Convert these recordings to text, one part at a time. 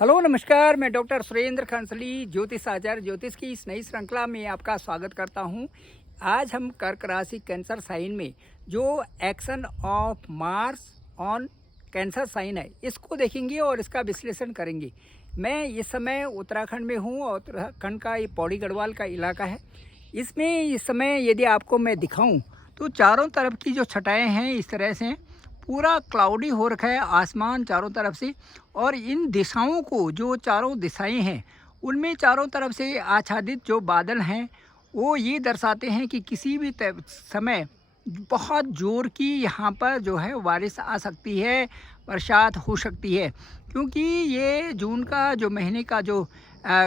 Hello नमस्कार, मैं doctor Surendra खंसली ज्योतिष आचार्य ज्योतिष की इस नई श्रृंखला में आपका स्वागत करता हूं। आज हम कर्क राशि कैंसर साइन में जो action of Mars on Cancer sign है इसको देखेंगे और इसका विश्लेषण करेंगे। मैं इस समय उत्तराखंड में हूं और उत्तराखंड का ये पौड़ी गढ़वाल का इलाका है। इसमें इस समय यदि आपको मैं दिखाऊं तो चारों तरफ की जो छटाएँ हैं इस तरह से पूरा क्लाउडी हो रखा है आसमान चारों तरफ से। और इन दिशाओं को जो चारों दिशाएं हैं उनमें चारों तरफ से आच्छादित जो बादल हैं वो ये दर्शाते हैं कि किसी भी समय बहुत ज़ोर की यहाँ पर जो है बारिश आ सकती है, बरसात हो सकती है। क्योंकि ये जून का जो महीने का जो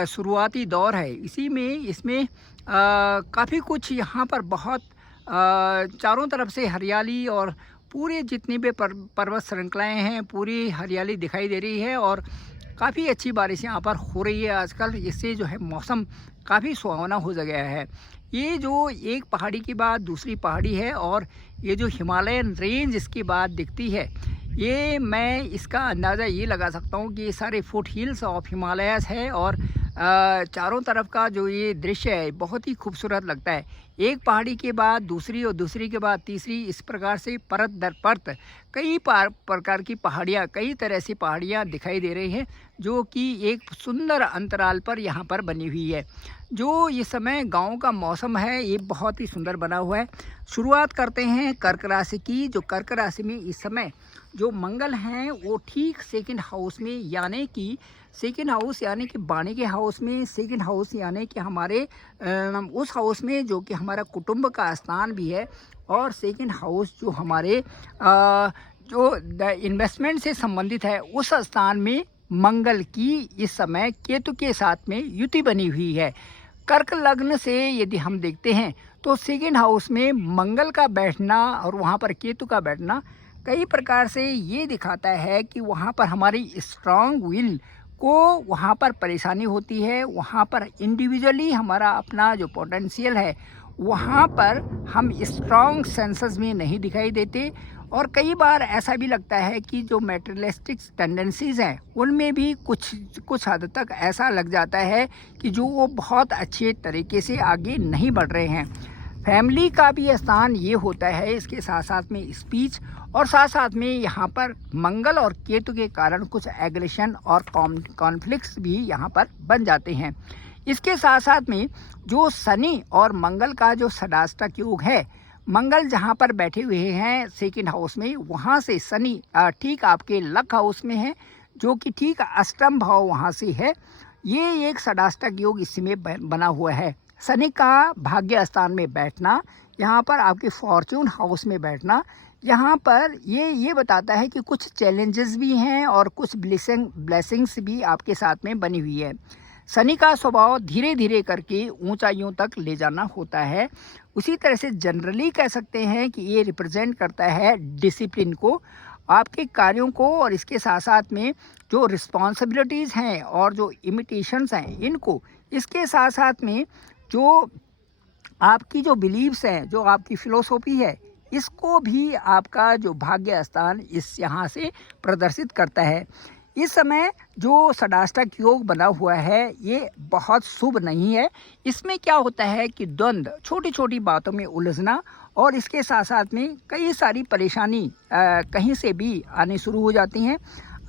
शुरुआती दौर है इसी में इसमें काफ़ी कुछ यहाँ पर बहुत चारों तरफ से हरियाली और पूरे जितनी भी पर्वत श्रृंखलाएँ हैं पूरी हरियाली दिखाई दे रही है और काफ़ी अच्छी बारिश यहाँ पर हो रही है आजकल। इससे जो है मौसम काफ़ी सुहावना हो गया है। ये जो एक पहाड़ी के बाद दूसरी पहाड़ी है और ये जो हिमालयन रेंज इसके बाद दिखती है, ये मैं इसका अंदाज़ा ये लगा सकता हूँ कि ये सारे फुट हिल्स ऑफ हिमालयस है और चारों तरफ का जो ये दृश्य है बहुत ही खूबसूरत लगता है। एक पहाड़ी के बाद दूसरी और दूसरी के बाद तीसरी, इस प्रकार से परत दर परत कई प्रकार की पहाड़ियाँ, कई तरह से पहाड़ियाँ दिखाई दे रही हैं जो कि एक सुंदर अंतराल पर यहाँ पर बनी हुई है। जो इस समय गाँव का मौसम है ये बहुत ही सुंदर बना हुआ है। शुरुआत करते हैं कर्क राशि की। जो कर्क राशि में इस समय जो मंगल हैं वो ठीक सेकंड हाउस में, यानी कि सेकंड हाउस यानी कि वाणी के हाउस में, सेकंड हाउस यानी कि हमारे उस हाउस में जो कि हमारा कुटुंब का स्थान भी है, और सेकंड हाउस जो हमारे जो इन्वेस्टमेंट से संबंधित है उस स्थान में मंगल की इस समय केतु के साथ में युति बनी हुई है। कर्क लग्न से यदि हम देखते हैं तो सेकंड हाउस में मंगल का बैठना और वहाँ पर केतु का बैठना कई प्रकार से ये दिखाता है कि वहाँ पर हमारी स्ट्रांग विल को वहाँ पर परेशानी होती है। वहाँ पर इंडिविजुअली हमारा अपना जो पोटेंशियल है वहाँ पर हम स्ट्रांग सेंसेस में नहीं दिखाई देते। और कई बार ऐसा भी लगता है कि जो मेटेरियलिस्टिक टेंडेंसीज़ हैं उनमें भी कुछ हद तक ऐसा लग जाता है कि जो वो बहुत अच्छे तरीके से आगे नहीं बढ़ रहे हैं। फैमिली का भी स्थान ये होता है, इसके साथ साथ में स्पीच और साथ साथ में यहाँ पर मंगल और केतु के कारण कुछ एग्रेशन और कॉन्फ्लिक्ट्स भी यहाँ पर बन जाते हैं। इसके साथ साथ में जो शनि और मंगल का जो षडाष्टक योग है, मंगल जहाँ पर बैठे हुए हैं सेकंड हाउस में, वहाँ से शनि ठीक आपके लक हाउस में है जो कि ठीक अष्टम भाव वहाँ से है। ये एक षडाष्टक योग इसमें बना हुआ है। शनि का भाग्य स्थान में बैठना, यहाँ पर आपके फॉर्च्यून हाउस में बैठना, यहाँ पर ये बताता है कि कुछ चैलेंजेस भी हैं और कुछ ब्लेसिंग्स भी आपके साथ में बनी हुई है। शनि का स्वभाव धीरे धीरे करके ऊंचाइयों तक ले जाना होता है। उसी तरह से जनरली कह सकते हैं कि ये रिप्रेजेंट करता है डिसिप्लिन को, आपके कार्यों को, और इसके साथ साथ में जो रिस्पॉन्सिबिलिटीज़ हैं और जो इमिटेशंस हैं इनको, इसके साथ साथ में जो आपकी जो बिलीव्स हैं, जो आपकी फ़िलोसॉफी है, इसको भी आपका जो भाग्य स्थान इस यहाँ से प्रदर्शित करता है। इस समय जो षडाष्टक योग बना हुआ है ये बहुत शुभ नहीं है। इसमें क्या होता है कि द्वंद्व, छोटी छोटी बातों में उलझना, और इसके साथ साथ में कई सारी परेशानी कहीं से भी आने शुरू हो जाती हैं।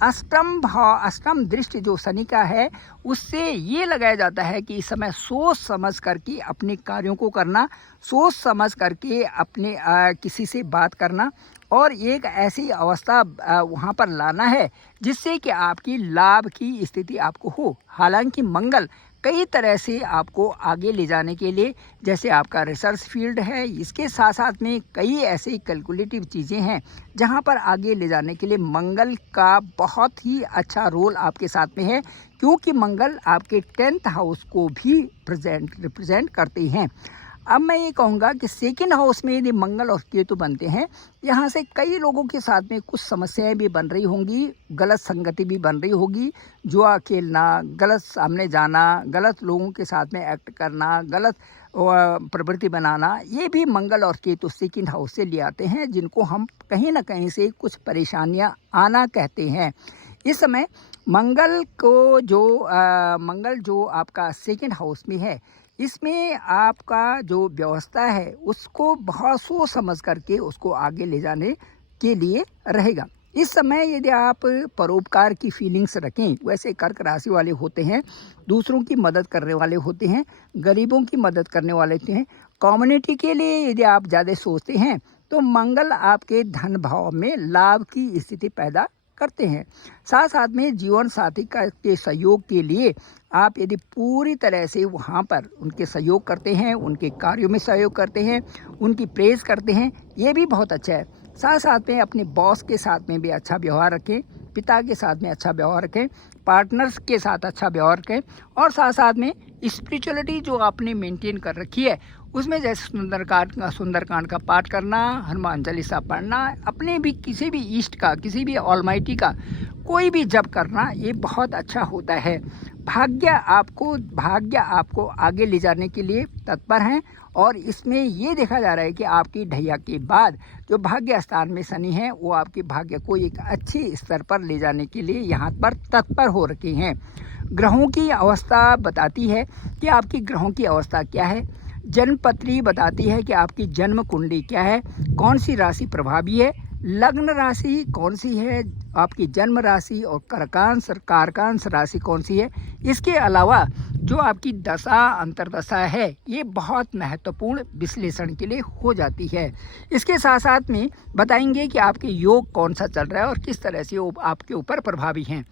अष्टम दृष्टि जो शनि का है उससे ये लगाया जाता है कि इस समय सोच समझ करके अपने कार्यों को करना, सोच समझ करके अपने किसी से बात करना, और एक ऐसी अवस्था वहाँ पर लाना है जिससे कि आपकी लाभ की स्थिति आपको हो। हालांकि मंगल कई तरह से आपको आगे ले जाने के लिए, जैसे आपका रिसर्च फील्ड है, इसके साथ साथ में कई ऐसी कैलकुलेटिव चीज़ें हैं जहां पर आगे ले जाने के लिए मंगल का बहुत ही अच्छा रोल आपके साथ में है, क्योंकि मंगल आपके 10th हाउस को भी रिप्रेजेंट करते हैं। अब मैं ये कहूँगा कि सेकंड हाउस में यदि मंगल और केतु बनते हैं, यहाँ से कई लोगों के साथ में कुछ समस्याएं भी बन रही होंगी, गलत संगति भी बन रही होगी, जुआ खेलना, गलत सामने जाना, गलत लोगों के साथ में एक्ट करना, गलत प्रवृत्ति बनाना, ये भी मंगल और केतु सेकंड हाउस से ले आते हैं, जिनको हम कहीं ना कहीं से कुछ परेशानियाँ आना कहते हैं। इस समय मंगल जो आपका सेकंड हाउस में है, इसमें आपका जो व्यवस्था है उसको बहुत सोच समझ करके उसको आगे ले जाने के लिए रहेगा। इस समय यदि आप परोपकार की फीलिंग्स रखें, वैसे कर्क राशि वाले होते हैं दूसरों की मदद करने वाले होते हैं, गरीबों की मदद करने वाले होते हैं, कम्युनिटी के लिए यदि आप ज़्यादा सोचते हैं तो मंगल आपके धन भाव में लाभ की स्थिति पैदा करते हैं। साथ साथ में जीवन साथी के सहयोग के लिए आप यदि पूरी तरह से वहाँ पर उनके सहयोग करते हैं, उनके कार्यों में सहयोग करते हैं, उनकी प्रेज़ करते हैं, ये भी बहुत अच्छा है। साथ साथ में अपने बॉस के साथ में भी अच्छा व्यवहार रखें, पिता के साथ में अच्छा व्यवहार रखें, पार्टनर्स के साथ अच्छा व्यवहार रखें, और साथ साथ में स्पिरिचुअलिटी जो आपने मेंटेन कर रखी है उसमें जैसे सुंदरकांड का पाठ करना, हनुमान चालीसा पढ़ना, अपने भी किसी भी ईष्ट का, किसी भी ऑलमाइटी का कोई भी जप करना, ये बहुत अच्छा होता है। भाग्य आपको आगे ले जाने के लिए तत्पर हैं, और इसमें ये देखा जा रहा है कि आपकी ढैया के बाद जो भाग्य स्थान में शनि है वो आपके भाग्य को एक अच्छे स्तर पर ले जाने के लिए यहाँ पर तत्पर हो रखे हैं। ग्रहों की अवस्था बताती है कि आपकी ग्रहों की अवस्था क्या है, जन्मपत्री बताती है कि आपकी जन्म कुंडली क्या है, कौन सी राशि प्रभावी है, लग्न राशि कौन सी है, आपकी जन्म राशि और कारकांश राशि कौन सी है। इसके अलावा जो आपकी दशा अंतर्दशा है ये बहुत महत्वपूर्ण विश्लेषण के लिए हो जाती है। इसके साथ साथ में बताएंगे कि आपके योग कौन सा चल रहा है और किस तरह से वो आपके ऊपर प्रभावी हैं।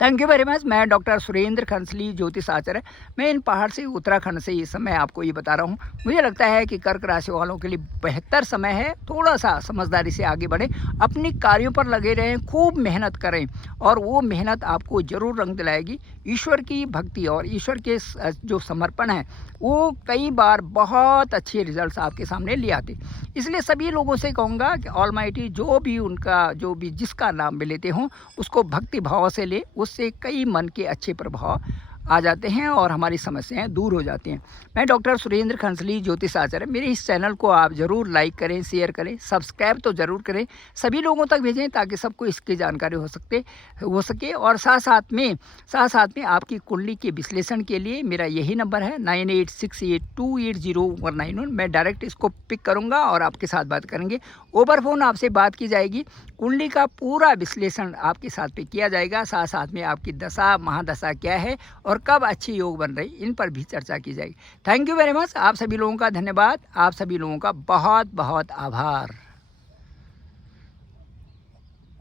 Thank you very much. मैं डॉक्टर सुरेंद्र खंसली, ज्योतिष आचार्य। मैं इन पहाड़ से, उत्तराखंड से इस समय आपको ये बता रहा हूँ। मुझे लगता है कि कर्क राशि वालों के लिए बेहतर समय है, थोड़ा सा समझदारी से आगे बढ़ें, अपने कार्यों पर लगे रहें, खूब मेहनत करें, और वो मेहनत आपको ज़रूर रंग दिलाएगी। ईश्वर की भक्ति और ईश्वर के जो समर्पण है वो कई बार बहुत अच्छे रिजल्ट्स आपके सामने ले आते। इसलिए सभी लोगों से कहूँगा कि ऑलमाइटी जो भी जिसका नाम भी लेते हों उसको भक्ति भाव से ले, उससे कई मन के अच्छे प्रभाव आ जाते हैं और हमारी समस्याएं दूर हो जाती हैं। मैं डॉक्टर सुरेंद्र खंसली, ज्योतिष आचार्य। मेरे इस चैनल को आप ज़रूर लाइक करें, शेयर करें, सब्सक्राइब तो ज़रूर करें, सभी लोगों तक भेजें ताकि सबको इसकी जानकारी हो सके। और साथ साथ में आपकी कुंडली के विश्लेषण के लिए मेरा यही नंबर है 9868280191। मैं डायरेक्ट इसको पिक करूँगा और आपके साथ बात करेंगे। ओवर फोन आपसे बात की जाएगी, कुंडली का पूरा विश्लेषण आपके साथ पे किया जाएगा। साथ साथ में आपकी दशा महादशा क्या है और कब अच्छी योग बन रही, इन पर भी चर्चा की जाएगी। Thank you very much. आप सभी लोगों का धन्यवाद, आप सभी लोगों का बहुत बहुत आभार।